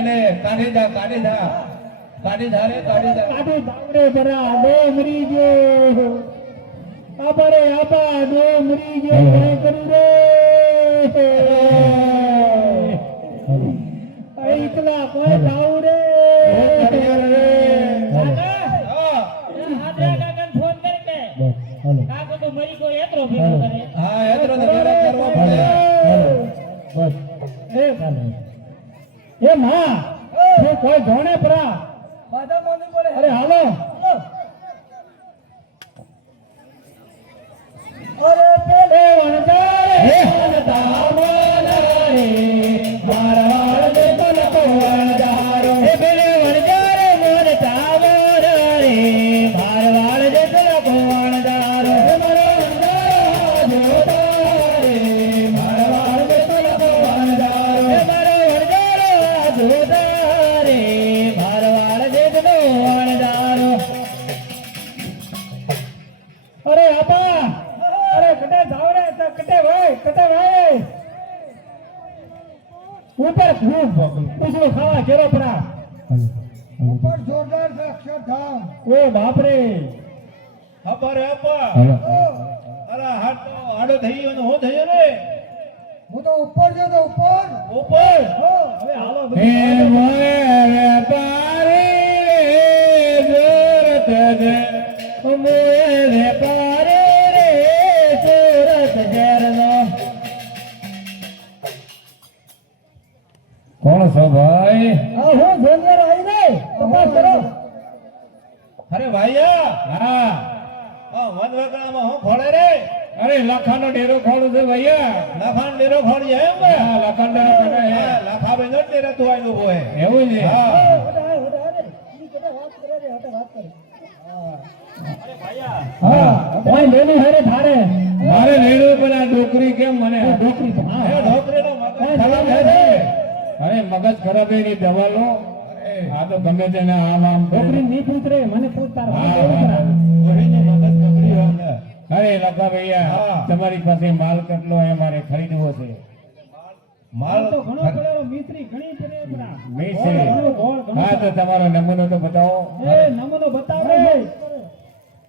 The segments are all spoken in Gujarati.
ले काढ़ी दा रे काढ़ी दावड़े बरा दो मरी जो अबरे आपा दो मरी जो काय करू रे इतला कोई दावड़े हां एतरो नगरा करवा पड़े बस ए मां ये कोई धोने परा बाधा मोनी पड़े अरे हालो अरे पेले वनदारे मोनरे मारवाड़ दे तन को वनदारो ए पेले वनदारे मोन तावरे मारवाड़ दे तन को वनदारो अरे आपा अरे कटे जाओ रे कटे भाई ऊपर खूब दूसरो खावा केरो पड़ा ऊपर जोरदार से अक्षर था ओ बाप रे खबर है आपा अरे हाथ तो आड़ो थई हो थयो रे હું તો ઉપર જો તો ઉપર હવે હાલો હે મોરે પારી રે જોરત જે મોરે પારી રે જોરત જેરનો કોણ છો ભાઈ આ હું જોંગર આવી રે તપાસ કરો અરે ભાઈયા હા વન વગડામાં હું ખોળે રે અરે લખાનો ડેરો ખોળું છે ભૈયા લખાણ ડેરો ખોળી એમ ને હા લખાણ ડેરો ખોળે હે લખા ભાઈ નો ડેરો તું આયલો બોય એવું છે હા હા કોઈ લેનું હેરે થારે મારે લેનું પેલા ડોકરી કેમ મને ડોકરી હા એ ઢોકરીનો મગજ ખરાબ હે અરે મગજ ખરાબ હે ની દવા લો આ તો ગમે તેને આમ ડોકરી ની પૂછરે મને પૂછતા ઓહીનો મગજ બગડ્યો ને અરે લખા ભૈયા તમારી પાસે માલ કેટલો હે મારે ખરીદવો છે માલ તો ઘણો પડેલો મિસ્ત્રી ઘણી પડે બરા મિસ્ત્રી હા તો તમારો નમૂનો તો બતાવો એ નમૂનો બતાવો રે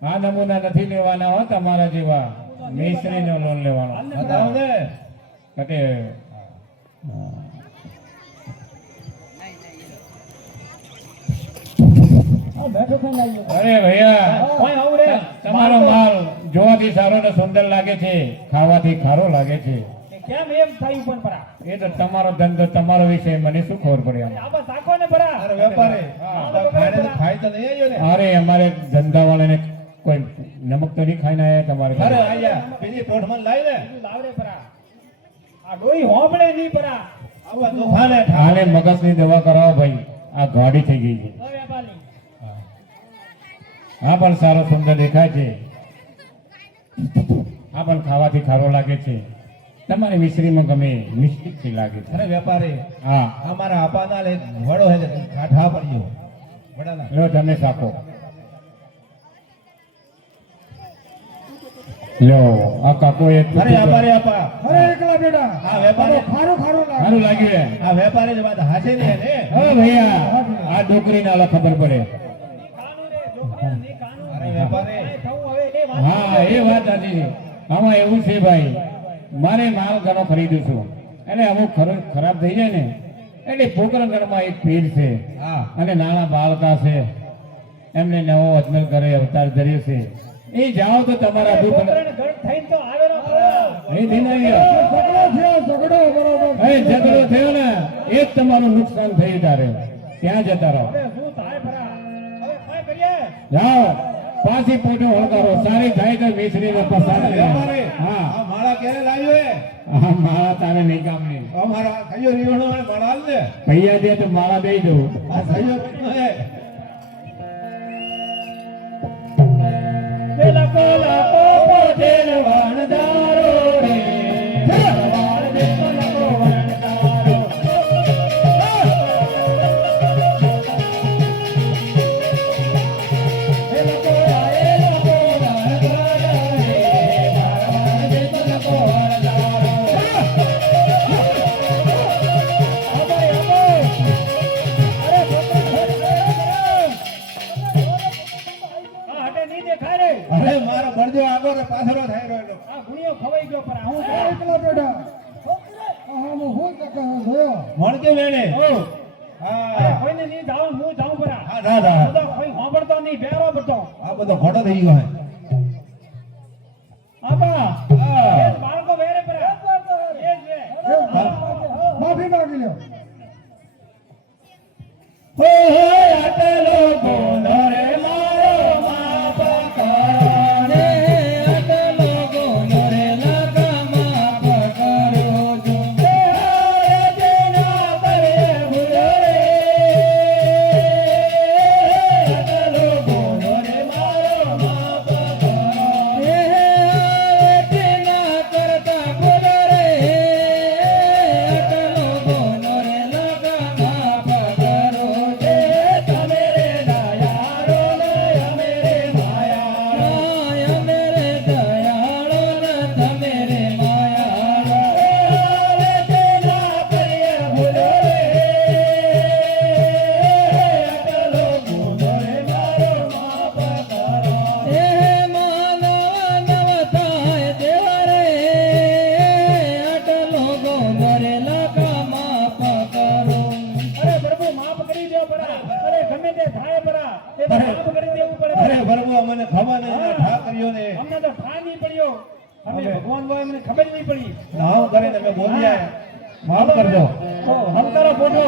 આ નમૂના નથી લેવાના હો તમારા જેવા મિસ્ત્રી નો લોન લેવાનો બતાવો ને કટે અરે ભૈયા તમારો માલ જોવાથી સારો ને સુંદર લાગે છે ખાવાથી ખારો લાગે છે કેમ એમ થયું પણ પરા એ તો તમારો ધંધો તમારો વિષય મને શું ખબર પડે આબા સાખો ને પરા અરે વેપારી ખાડે તો ખાઈ તો નહીં આવ્યો ને અરે અમારે ધંધા વાળાને કોઈ નમક તો નહીં ખાઈને આયા તમારે અરે આયા બીજી પોઠમાં લાવી ને લાવરે પરા આ ડોઈ હોબળે નહીં પરા આવા દુખાને આને મગજની દવા કરાવો ભાઈ આ ગાડી થઈ ગઈ છે આ પણ સારો સુંદર દેખાય છે આ પણ ખાવાથી ખારો લાગે છે તમારી મિશ્રીમાં ગમે નિશ્ચિતથી લાગે છે અરે વેપારી હા અમારા આપાના લે વડો હે કાઠા પડ્યો વડાના લો તમે સાકો લો આ કાકો એ અરે આપારે આપા અરે એકલા બેટા આ વેપારી સારું લાગ્યું આ વેપારી જે વાત હાચે ને ને હા ભૈયા આ ડોકરી ના ખબર પડે અરે વેપારી હા એ વાત સાચી છે આમાં એવું છે ભાઈ મારે માલ ઘણો ખરીદું છું એટલે અમુક ખરાબ થઈ જાય ને એટલે પોકરણગઢમાં એક પીર છે હા અને નાના બાળકા છે એમને નવો અજમેર કરે અવતાર ધર્યો છે એ જાઓ તો તમારા ઝઘડો થયો ને એ જ તમારું નુકસાન થયું તારે ત્યાં જતા રહો જાઓ પાછી પોટો હળગારો સારી થાય તો મિશ્રી ને પસાર હા આ માળા ક્યારે લાવ્યો હે હા માળા તારે નહીં કામની અમારો કયો રીવણો માળા આલ દે પૈયા દે તો માળા દઈ દઉં આ સહયો કેટલો હે લકો લકો પોતે વણદારો રે વાળ દે લકો વણદારો કે વેણે ઓ હા કોઈને નહીં જાઉં હું જાઉં પરા હા દાદા બધો કોઈ સાંભળતો નહીં બેરો બધો આ બધો ખોટો થઈ ગયો હે આબા હા. એ બાળકો વેરે પરા એ જ રે માફી માંગી લ્યો હો આટલો ગોનો રે મારો માફ કરો ને આટલો ગોનો રે લગા માફ કરો જો હે જે ના કરે ભૂલો રે આટલો ગોનો રે મારો માફ કરો હે જે ના કરતા ભૂલો રે આટલો ગોનો રે લગા માફ કરો જે તમે રે દયાળો ને અમે રે માયાળો અમે રે દયાળો ને તમે રે માયાળો હવે તે ના કરીએ ભૂલો રે આટલો ગુનો રે મારો માફ કરો હે માનવ નવ થાય દેવ રે આટલો ગુનો રે લગા માફ કરો અરે પ્રભુ માફ કરી દો પરા અરે ગમે તે થાય પરા તે તો માફ કરી દેવું પડે અરે પ્રભુ અમને ખબર નહીં ને ઠા કર્યો ને અમને તો ઠા નહીં પડ્યો અમે ભગવાન હોય અમને ખબર નહીં પડી નામ કરીને અમે બોલી આયા માફ કરજો ઓ હમ તારો ફોટો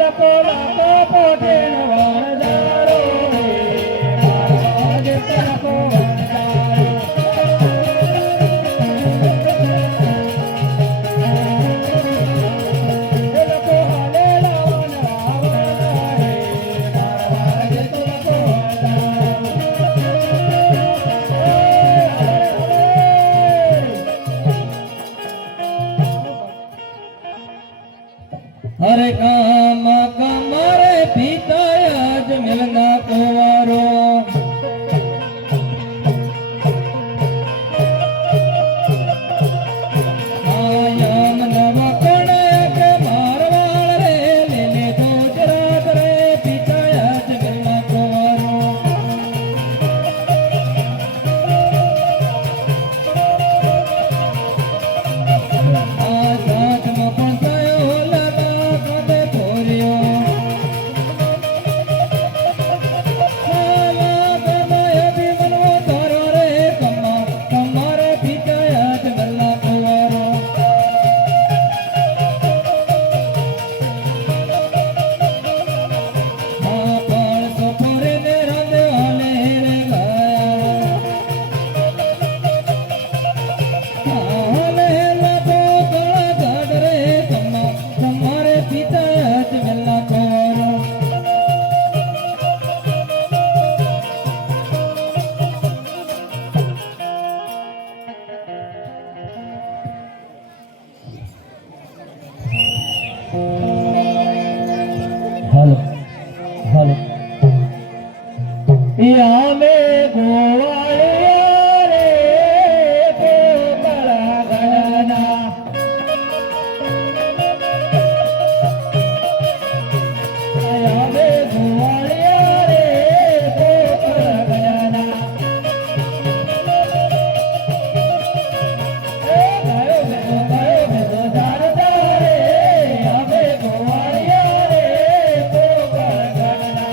લકો લકો પોતે નવાણદારો રે મારા જે તરકો લકો હાલે લાવન રાવણ રે મારા જે તરકો हरे काम कमरे पिता आज मिलना कुंवारो आयम नव कोण के मारवाड़ रे लेने गुजरात रे पिता आज मिलना कुंवारो साथ में पंचायो लगा काटे पोरियो साला कमाय भी मनवो तारो रे कमा कमारे पिता आज गल्ला कुवारो हाँ पाल सफरे ने रंग आले रे गाया हाले लापो काला झाड़ रे कमा कमारे पिता आज गल्ला कुवारो हेलो हेलो यामे गोवाळिया रे पोकळा गणना यामे गोवाळिया रे पोकळा गणना ए गायो बेगो दारदा रे यामे गोवाळिया रे पोकळा गणना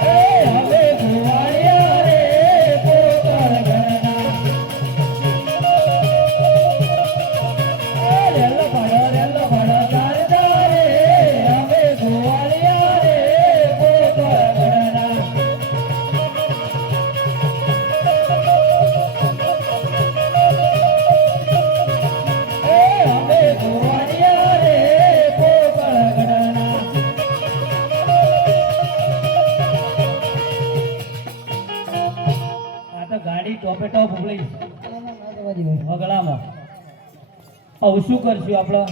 હવે ગુવાળિયા રે પોકળ ગણના રેલો ભાડો તારદા રે હવે ગુવાળિયા રે પોકળ ગણના હવે ગુવાળિયા રે પોકળ ગણના આ તો ગાડી ટોપે ટોપ ઉભળી વગડામાં હવે શું કરશું આપણે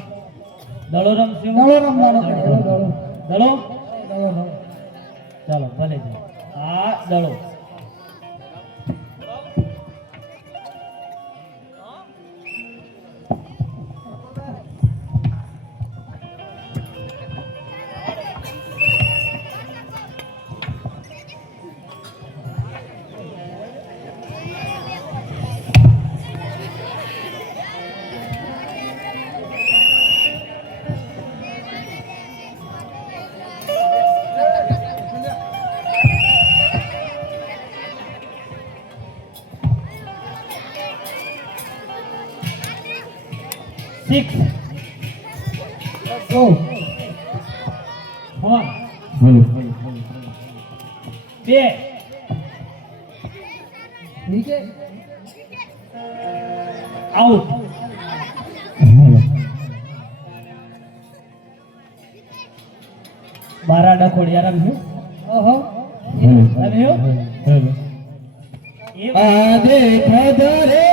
દડો રમશું દડો ચાલો ભલે છે આ દડો 6 ગો 4 બોલો 2 નીચે આઉટ બારા ડખોડિયા રમ્યું ઓહો રમ્યું આજે ખદરે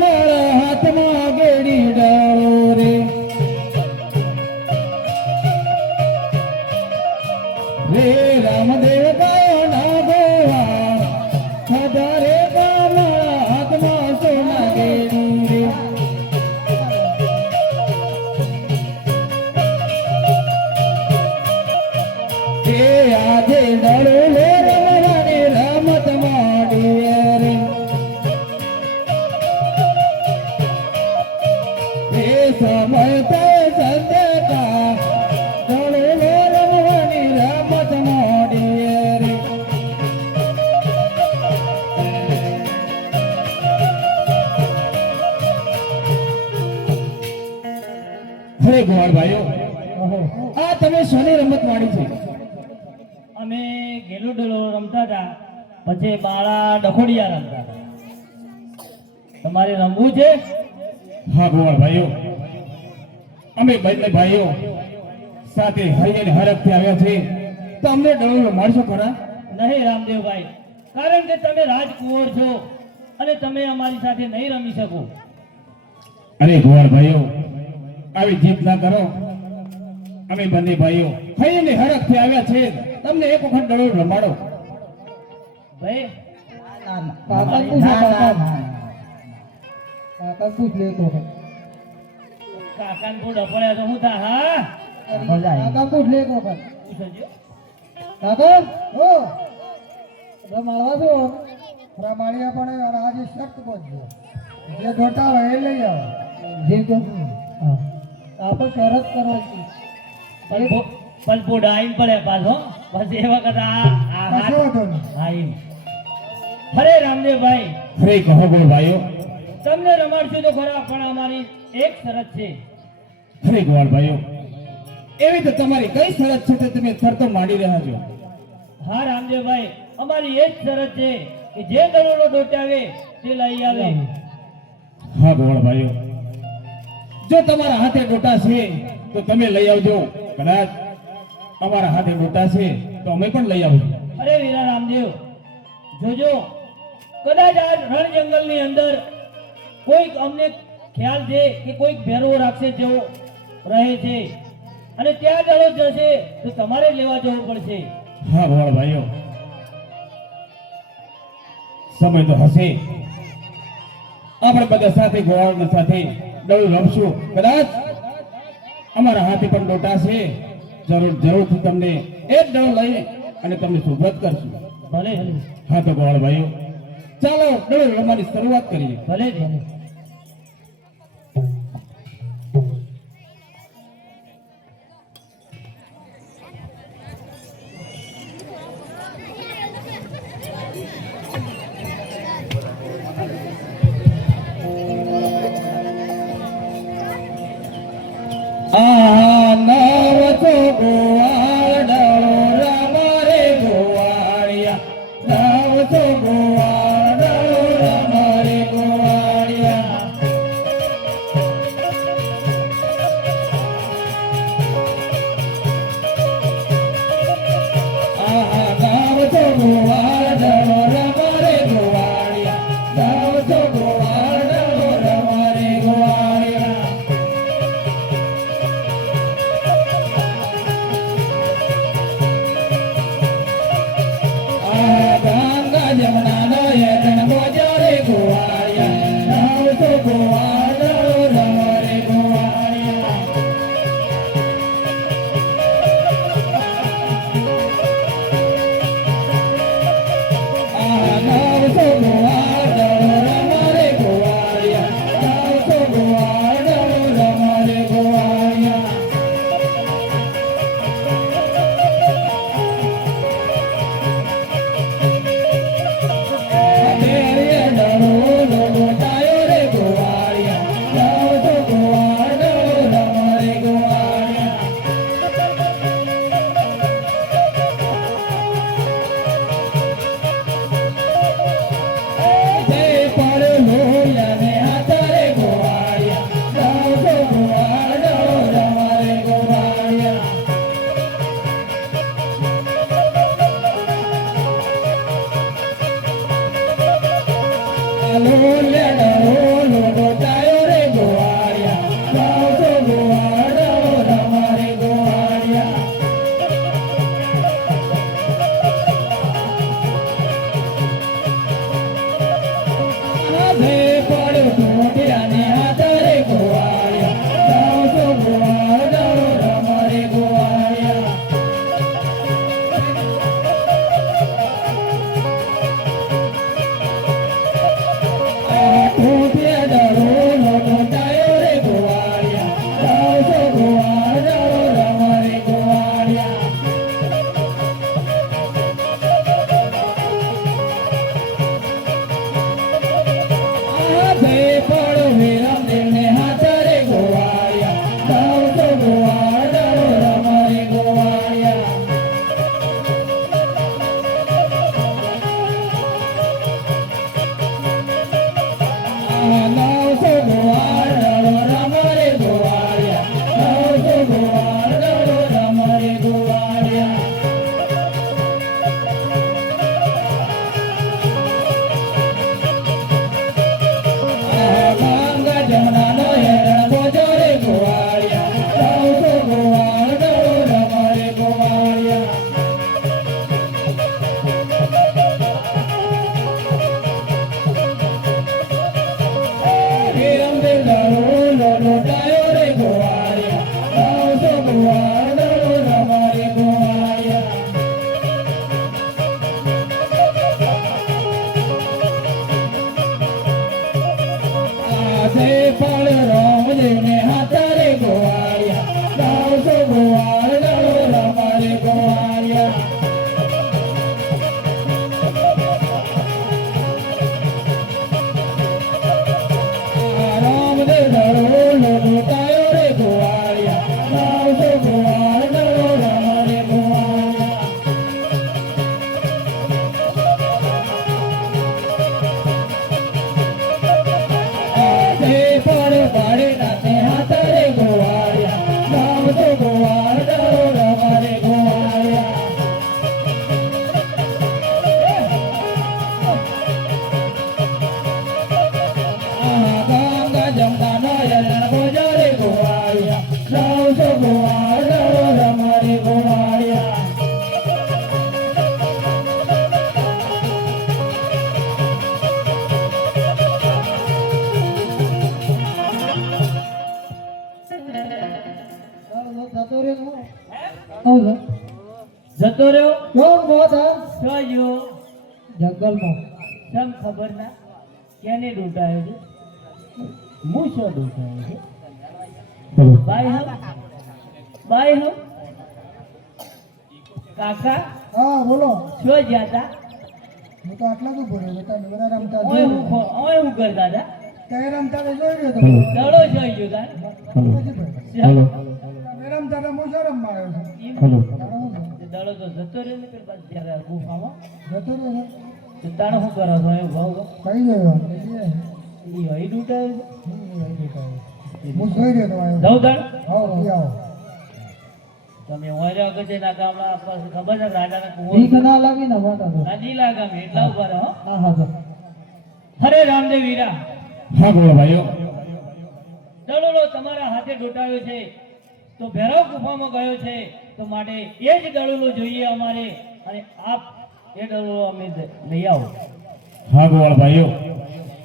મારા હાથમાં ગેડી ડાળો રે રે રામદેવ ગાયો ના ગોવા ખદરે મારા હાથમાં સોના ગેડી રે આજે ડાળો રે રમવાની રમત માંડી રે સમય તે સંદેતા ડાળો રે રમવાની રમત માંડી રે હરે ગોવાળ ભાઈઓ આ તમે શોની રમત વાળી છે અમે ગેલો ડોલો રમતા હતા પછી બાળા ડખોડિયા રમતા હતા તમારે રમવું છે હા ગોવાળ ભાઈઓ અમે બંને ભાઈઓ સાથે હરિયાળી હરખથી આવ્યા છે તો અમને ડરો રમાડશો ખરા નહીં રામદેવભાઈ, કારણ કે તમે રાજકુંવર છો અને તમે અમારી સાથે નહીં રમી શકો. અરે ગોવાળ ભાઈઓ આવી જીત ના કરો. અમે બંને ભાઈઓ હરિયાળી હરખથી આવ્યા છે, તમને એક વખત ડરો રમાડો. ભાઈ કાકા ને થોડો પડ્યા તો હું થા હા કાકા પૂછ લે કોક પૂછજો. કાકા ઓ રમાડવા દો રમાડિયા પણ આજે શક્ત પહોંચ્યો જે જોતા હોય એ લઈ આવો જે તો આપણે શરત કરવાની પલપો ડાઈન પડે પાછો બસ એ વખત આ હાઈમ. અરે રામદેવભાઈ, અરે કહો ગોળ ભાઈઓ. તમને રમાડશું તો ખરા, પણ અમારી એક શરત છે. અરે ગોળ ભાઈઓ, એવી તો તમારી કઈ શરત છે તે તમે શરતો માંડી રહ્યા છો? હા રામદેવભાઈ, અમારી એ જ શરત છે કે જે દડોડો ડોટાવે તે લઈ આવે. હા ગોળ ભાઈઓ, જો તમારા હાથે ડોટા છે તો તમે લઈ આવજો. કદાચ અમારા હાથે ડોટા છે તો અમે પણ લઈ આવજો. અરે વીરા રામદેવ, જોજો કદાચ આ રણ જંગલની અંદર કોઈક અમને ખ્યાલ છે કે કોઈક ભેરવો રાખશે જેવો રહે છે અને ત્યાં દડો જશે તો તમારે લેવા જવું પડશે. હા ગોળ ભાઈઓ, સમય તો હશે, આપણે બધા સાથે ગોળના સાથે ડળું રમશું. કદાચ અમારા હાથે પણ ડોટા છે, જરૂરથી તમને એક ડળું લઈ અને તમને સુભત કરશું. ભલે હા તો ગોળ ભાઈઓ, ચાલો ડળું રમવાની શરૂઆત કરીએ. ભલે ભલે. આ નાવ તો ગોવાળ ડળો રમારે ગોવાળિયા, નાવ તો ગોવાળ ડળો રમારે ગોવાળિયા. આ નાવ તો ગોવાળ ડળો રમારે ગોવાળિયા, નાવ તો ગોવાળ ડળો રમારે ગોવાળિયા. ગંગા જમના જતો રહ્યો કેમ મોત હે જોયો જંગલમાં કેમ ખબર ના કેને ડૂટાયો છે હું શું ડૂટાયો છે બાય હમ કાકા હા બોલો શું જ્યાં તા હું તો આટલા તો બોલ્યો બેટા બધા રમતા ઓય હું કરતા હતા તે રમતા તો જોઈ રહ્યો તો દડો જોઈ ગયો તા રમતા તો હું શું રમવા આવ્યો છું દડો તો જતો રહ્યો ને કે બસ ત્યારે ગુફામાં જતો રહ્યો તો તાણે શું કરો છો એવું ભાવ કઈ ગયો એ હઈ ડૂટાયો હું જોઈ રહ્યો તો આવ્યો જવું તાણ આવો આવો તમે ઓર્યા વખતે ના કામમાં આપણને ખબર છે રાજાને ઠીક ના લાગી ને વાતા તો નાજી લાગામ એટલા ઉપર હો હા હા તો હરે રામદેવ વીરા હા બોલો ભાઈઓ દડોલો તમારા હાથે ડોટાયો છે તો ભૈરવ ગુફામાં ગયો છે તો માટે એ જ દડોલો જોઈએ અમારે અને આપ એ દડોલો અમે લઈ આવો હા ગોવાળ ભાઈઓ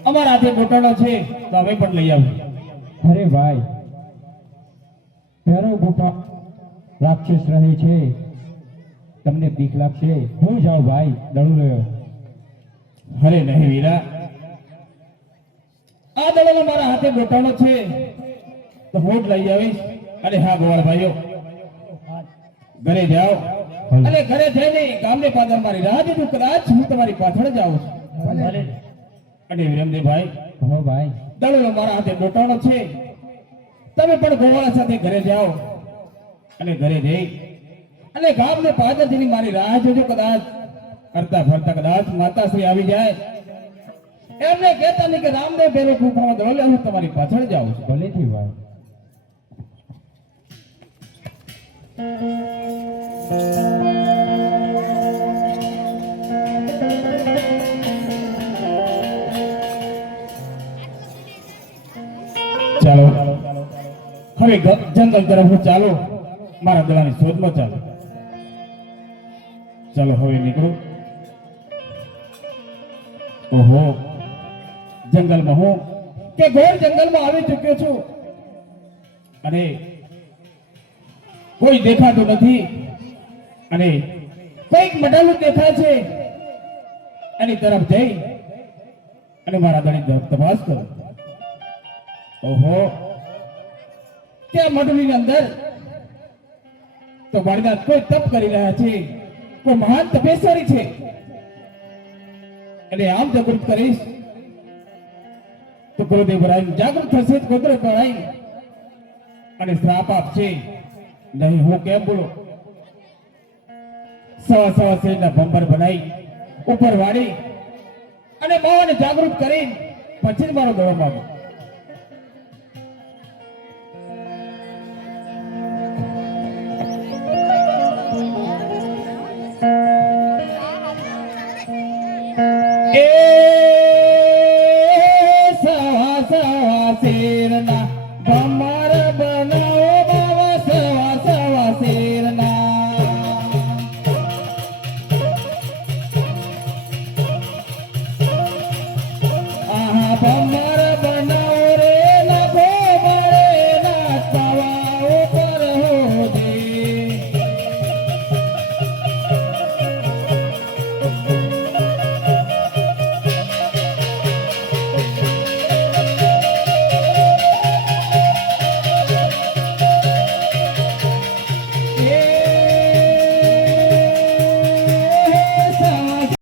અમારા હાથે ડોટાળો છે તો અમે પણ લઈ આવીએ અરે ભાઈ ભૈરવ ગુફા રાક્ષસ રહે છે, તમને બીક લાગશે. હું જાઉં ભાઈ, દડું રહ્યો. અરે નહીં વીરા, આ દડો મારા હાથે ગોટાળો છે તો હું જ લઈ આવીશ. અને હા ગોવાળ ભાઈઓ, ઘરે જાઓ અને ઘરે જઈને ગામને પાદર મારી રાહ જોજો. કદાચ હું તમારી પાછળ જ આવું છું. અને વિરમદેવભાઈ, હો ભાઈ, દડો મારા હાથે ગોટાળો છે, તમે પણ ગોવાળા સાથે ઘરે જાઓ અને ઘરે જઈ અને ગામને પાદર જઈને મારી રાહ જોજો. કદાચ કરતા ફરતા કદાચ માતાશ્રી આવી જાય, એમને કહેતા નહીં કે રામદેવ ભૈરવ ગુફામાં દડો લે, હું તમારી પાછળ જાઉં છું. ભલેથી ભાઈ. હવે જંગલ તરફ હું ચાલો, મારા દડાની શોધમાં ચાલો. ચાલો હવે નીકળો. ઓહો, જંગલમાં હું કે ઘોર જંગલમાં આવી ચૂક્યો છું અને કોઈ દેખાતું નથી અને કઈક મડાલું દેખાય છે. એની તરફ જઈ અને મારા દળની તપાસ કરો. ઓહો, ત્યાં મડુલીની અંદર તો બાળનાથ કોઈ તપ કરી રહ્યા છે, કોઈ મહાન તપેશ્વરી છે. અને આમ જાગૃત કરીશ તો ગુરુદેવ રાય જાગૃત થશે, કુદરત રાય અને શ્રાપ આપશે. નહીં હું કેમ બોલો? સવા સવા શેરના ભંબર બનાવી ઉપર વાળી અને માવાને જાગૃત કરી પછી જ મારો દડો માંગો. એ સવા સવા શેરના ભમર બનાવો બાવા, સવા સવા શેરના. આહા ભમર